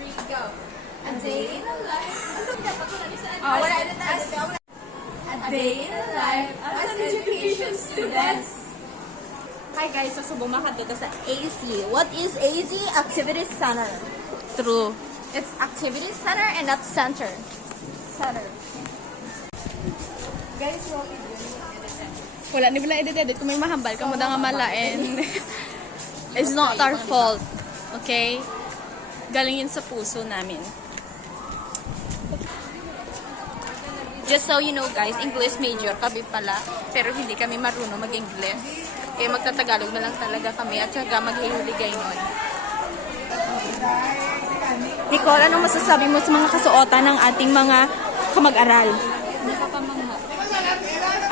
3, go. A day in the life. A day in the life as education students. Hi guys, so bumakat dito sa AC. What is AC? Activity Center. True. It's Activity Center and not Center. Center. Guys, what is Wala, ni bila edit kung may mahambal ka mo nga malain. It's not our fault. Okay? Galing yun sa puso namin. Just so you know guys, English major kami pala, pero hindi kami marunong mag-English. Eh magtatagalog na lang talaga kami at saka maghihuligay nun. Nicole, anong masasabi mo sa mga kasuotan ng ating mga kamag-aral? Nakapamangha.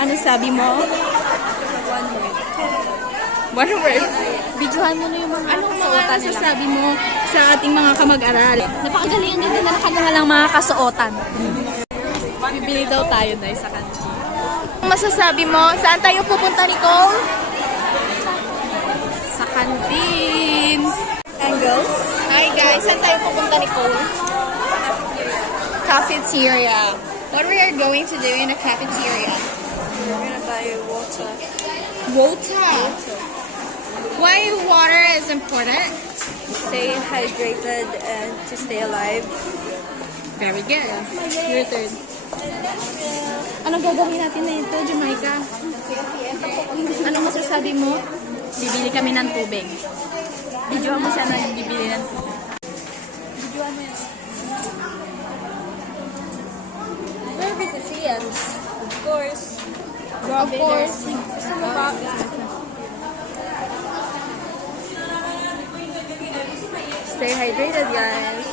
Ano sabi mo? One word. One word. Videohan mo na yung mga Anong mga kasuotan nila. masasabi mo sa ating mga kamag-aral? Napakagalingan din nila kanilang mga kasuotan. Bibili daw tayo na sa kanila. Anong masasabi mo? Saan tayo pupunta, Nicole? Sa kantin. Angles. Hi guys, saan tayo pupunta, Nicole? Cafeteria. What we are going to do in a cafeteria? We're gonna buy water. Water. Why water is important? Stay hydrated and to stay alive. Very good. Your turn. Anong gagawin natin na ito, Jamaica? Anong masasabi mo? Bibili kami ng tubig. Videohan mo siya na bibili ng tubig. Videoan mo yan. Where is the science? Of course. Of course. Stay hydrated, guys.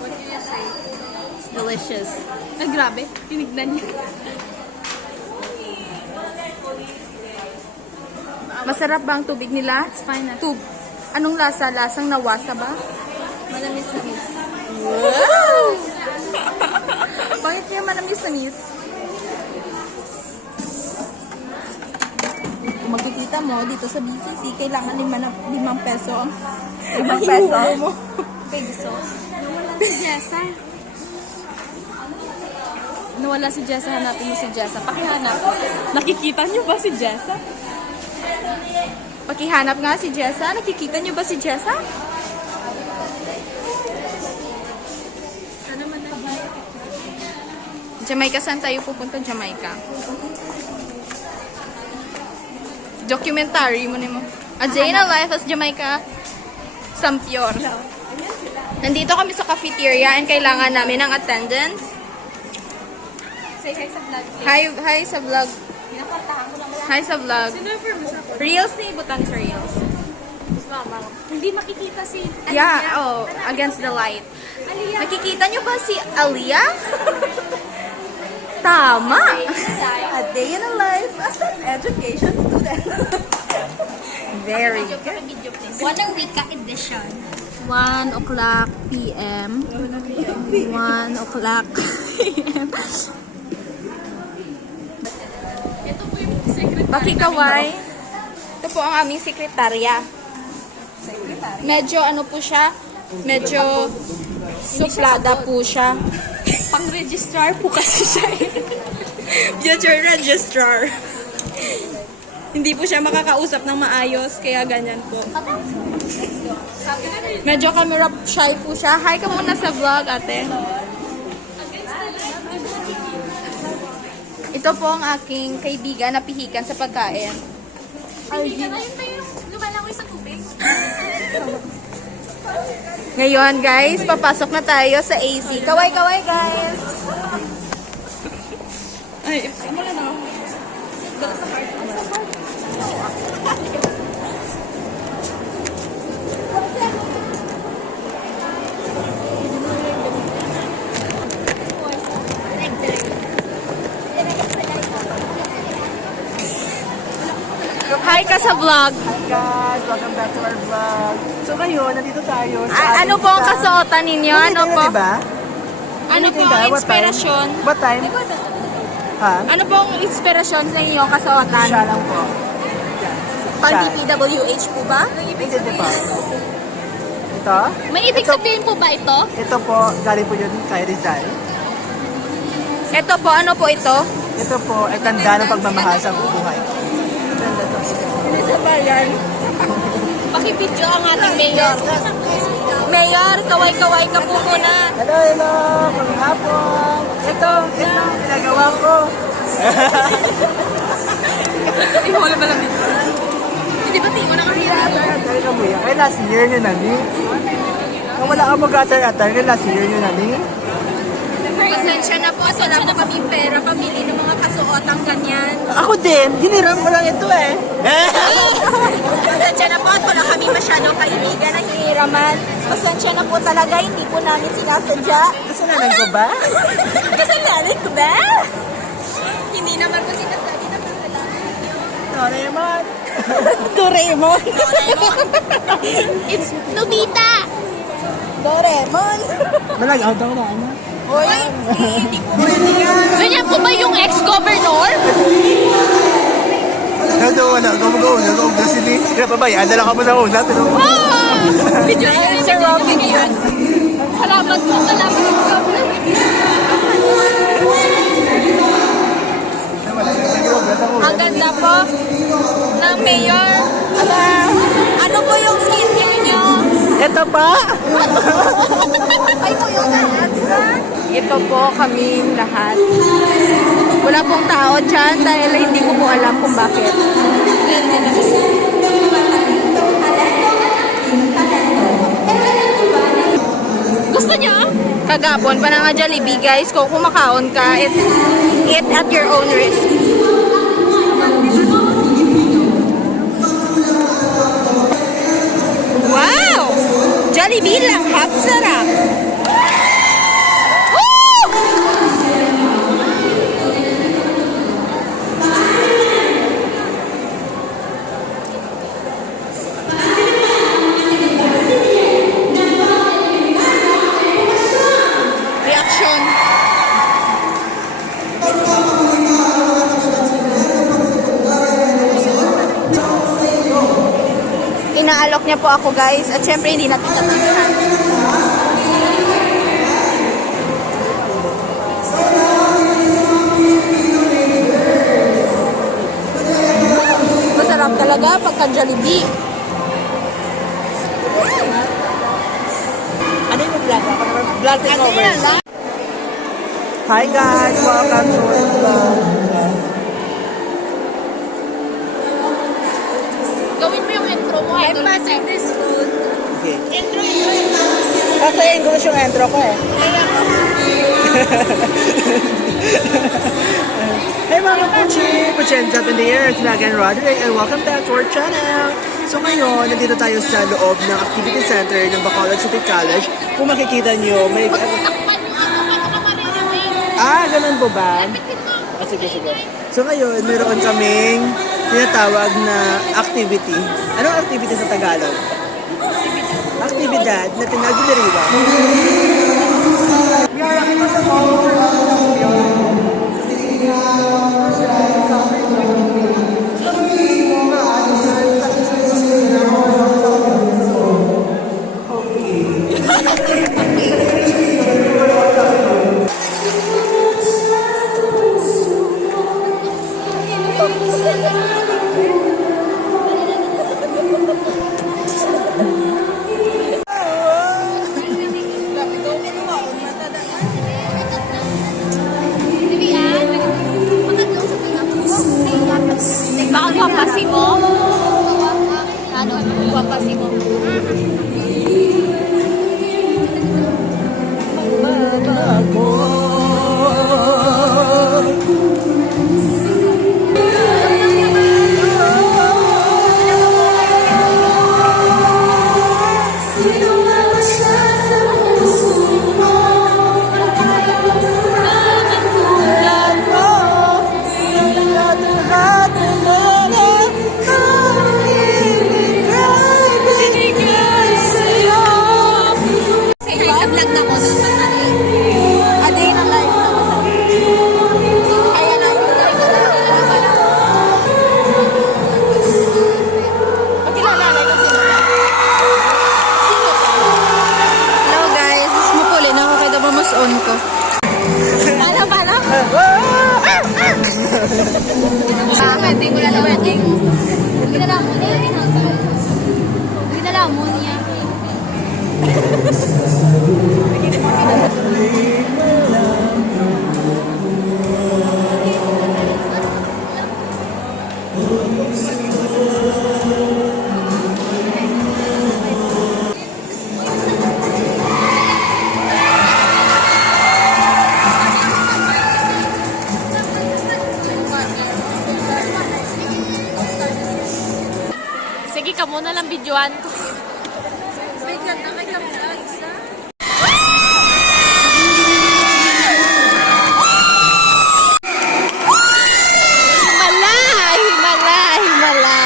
What do you say? It's delicious. Ay, grabe. Tinignan niya. Masarap ba ang tubig nila? It's fine na. Anong lasa? Lasang nawasa ba? Manamis-namis. Wow! Bakit kaya manamis-namis? Kung makikita mo dito sa BCC, kailangan 5 peso. 5 peso? Peso. Nawala si Jessa. Nawala si Jessa. Hanapin mo si Jessa. Pakihanap. Nakikita niyo ba si Jessa? Pakihanap nga si Jessa. Nakikita niyo ba si Jessa? Ano man na? Jamaica, saan tayo pupunta? Jamaica. Documentary mo mo. A Day in a Life as Jamaica Sampior. Nandito kami sa cafeteria and kailangan namin ng attendance. Say hi sa vlog. Hi sa vlog. Pinakartahan ko lang wala. Hi sa vlog. Sinurfer mo sa Reels ni Butan sa Reels. mama. Hindi makikita si Aliyah. Yeah, oh, against the light. Aliyah. Nakikita niyo ba si Aliyah? Tama. A Day in a Life as an education student. Very good. One a week edition. 1 o'clock p.m. 1 o'clock p.m. Ito po yung secretary. Pakikaway. Ito po ang aming sekretarya. Medyo ano po siya? Medyo suplada po siya. Pang-registrar po kasi siya. Future registrar. Hindi po siya makakausap ng maayos, kaya ganyan po. Sabi na rin. Medyo camera shy po siya. Hi ka muna sa vlog, ate. Ito po ang aking kaibigan na pihikan sa pagkain. Hindi ka ngayon tayo lumalangoy sa tubig. Ngayon, guys, papasok na tayo sa AC. Kaway-kaway, guys! Ay, wala na. Dala sa heart. Hi ka sa vlog. Hi guys! Welcome back to our vlog. So ngayon, nandito tayo sa... Ano po ang kasuotan ninyo? Ano po? Diba? Ano po ang inspirasyon? What time? Ha? Ano po ang inspirasyon sa inyong kasuotan? Siya lang po. Pang DPWH po ba? Hindi, di ba? ito? May ibig sabihin po ba ito? Ito po, galing po yun kay Rizal. Ito po, ano po ito? Ito po ay tanda ng pagmamahal sa buhay. Hindi sa bayan. Pakibidyo ang ating mayor. Mayor, kaway-kaway ka po muna. Hello, hello! Magandang hapon! Ito, ginagawa ko. Hindi mo wala malamig. Hindi ba tingin mo na kami Atay ka mo yan. Ay, last year nyo na ni. Kung wala ka mag-atay, last year nyo na ni. Pasensya na po, wala po kami pera pamili ng mga kasuotang ganyan. Ako din, hiniram ko lang ito eh. Pasensya na po at wala kami masyadong kaibigan na hiniraman. Pasensya na po talaga, hindi po namin sinasadya. Kasalanan ko ba? Kasalanan ko ba? Hindi naman po sinasabi na kasalanan. Doraemon. Doraemon. It's Nobita! Doraemon. Malagaw daw na, ano? Hoy, hindi po pwede yan. Ganyan po ba yung ex-governor? Wala. Gumagawa. Nag-uog na sila. Kaya babayaan na lang ako sa una. Pero... Video yan, Sir Robin yan. Salamat po, salamat po. Ang ganda po ng mayor. Ano po yung skincare nyo? Ito pa? Ay po yung Ito po kaming lahat. Wala pong tao dyan dahil hindi ko po alam kung bakit. Gusto niya? Kagapon pa na nga Jollibee guys. Kung kumakaon ka, eat at your own risk. Wow! Jollibee lang, half sarap. Reaction. Inaalok niya po ako guys at syempre hindi natin tatanggihan. Masarap talaga pagka Jollibee. Ano yung vlog? Ako naman vlog takeover. Hi guys! Welcome to our vlog. Gawin mo yung intro mo. I'm passing this food. Okay. Intro. Kasi English yung intro ko eh. Hey mga Puchi! Puchen's up in the air. It's Megan Roderick and welcome back to our channel. So ngayon, nandito tayo sa loob ng Activity Center ng Bacolod City College. Kung makikita nyo, may... ganun po ba? Sige. So ngayon, meron kaming tinatawag na activity. Anong activity sa Tagalog? Aktibidad na tinagdiriwa. Baka kapasi mo. Hamon niya. Sige, ka muna lang videoan ko. Bigyan na kay Kamila, isa. Himala! Himala! Himala!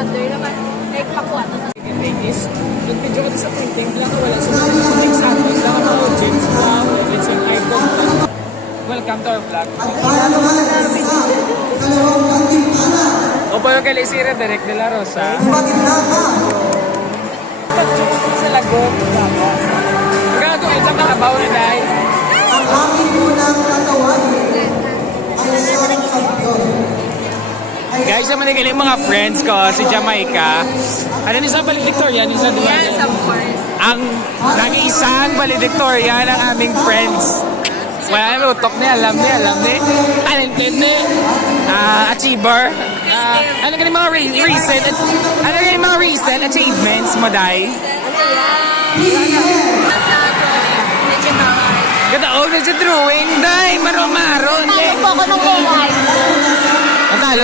Under naman. Like, pakuha to sa Is, nag-video ka sa printing lang wala sa mga examples lang ang mga James Wow, it's an icon. Welcome to our vlog. Opo yung kay Sira Direct de la Rosa. Pag-joke sa lagom. Gago, isang nakabaw na dahil. Ang aking unang tatawanin ay isang kampiyon. Guys, naman yung mga friends ko, si Jamaica. Ano ni sa valedictorian? Isa doon. Yes, of course. Ang nag-iisang valedictorian ng aming friends. Wala na utok niya, alam niya. Talented niya. Achiever. Ano ka mga recent achievements mo, Day? Nasa drawing. Medyo mahal. Ganda, na sa drawing, Day. Maro-maro. Ano po ako ng AI? Natalo,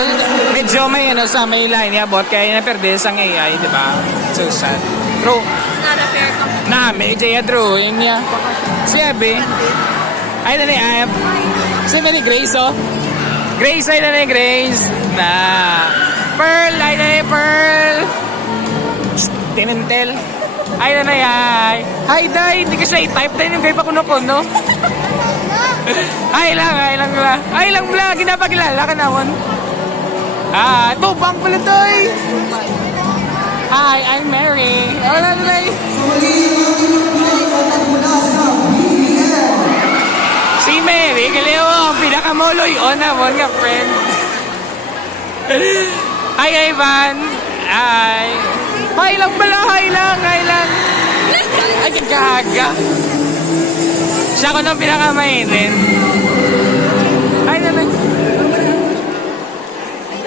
medyo may sa may line niya, bot kaya na-perdes ang AI, di ba? So sad. True. It's not a fair competition. Na, medyo yung drawing niya. Si Abby. Ay, nani, Ab. Si Mary Grace, oh. Grace, ay, nani, Grace. Na. Pearl, ay, nani, Pearl. Tinentel. Ay, nani, ay. Hi, Day. Hindi ka siya i-type din yung gay pa kuno-kuno. Ay lang bla. Ginapakilala ka naman. Tubang pala, Day. Hi, I'm Mary. Wala na, Day. Si Mary, kaliw ang pinakamoloy on naman nga friend. Hi, Ivan. Hi lang pala, hi lang. Ay, kagaga. Siya ko nang pinakamainin. Ay, naman.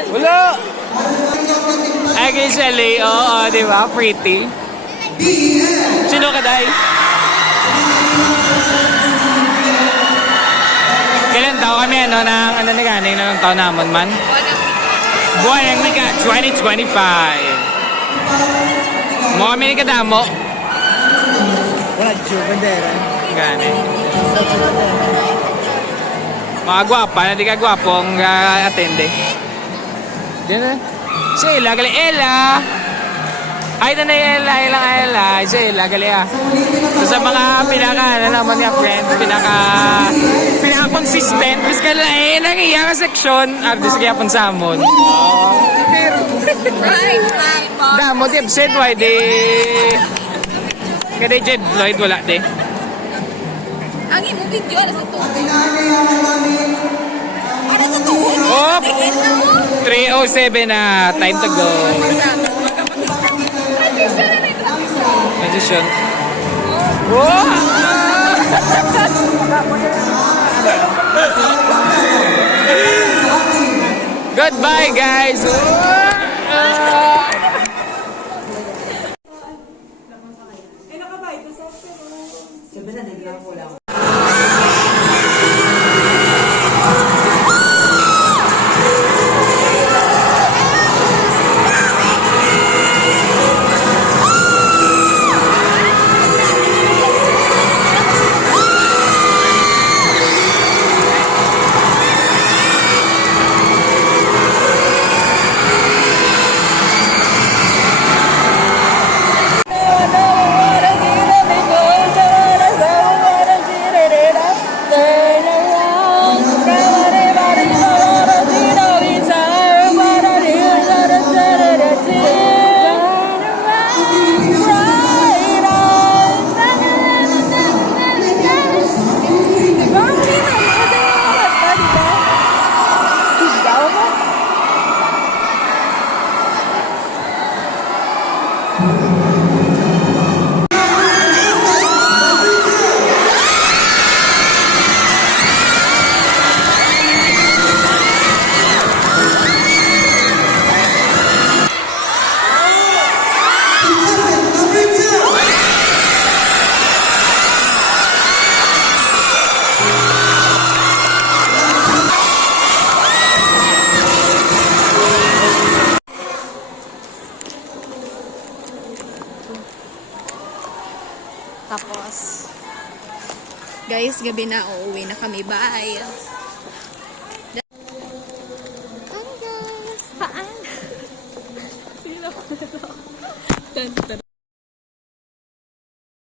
Wala. Ay, kay Shelly. Oo, di ba? Pretty. Sino ka, Day? Kailan daw kami, ng ganing na ng taon naman man? Buwan ng Nika 2025. Mo kami ni kadamo. Wala, Joe Bandera. Gani. Mga gwapa, na di ka gwapong attende. Diyan na. Si Ella, gali Ella. Ay, na Ella. Si Ella, gali ah. So, sa mga naman nga friend, pinaka-consistent. Bis ka lang nang iya nga section. Artis kaya pang samon. Right. Damo, di absent, why di... Kada Jed Lloyd, wala di. Ang imong video, ano sa tuhod? Ano sa tuhod? Oh! Tingin na mo? 3:07 na. Time to go. Magician. Wow! Goodbye, guys! Sabi na, hindi lang ko lang. Guys, gabi na. Uuwi na kami. Bye! Hi guys! Paan?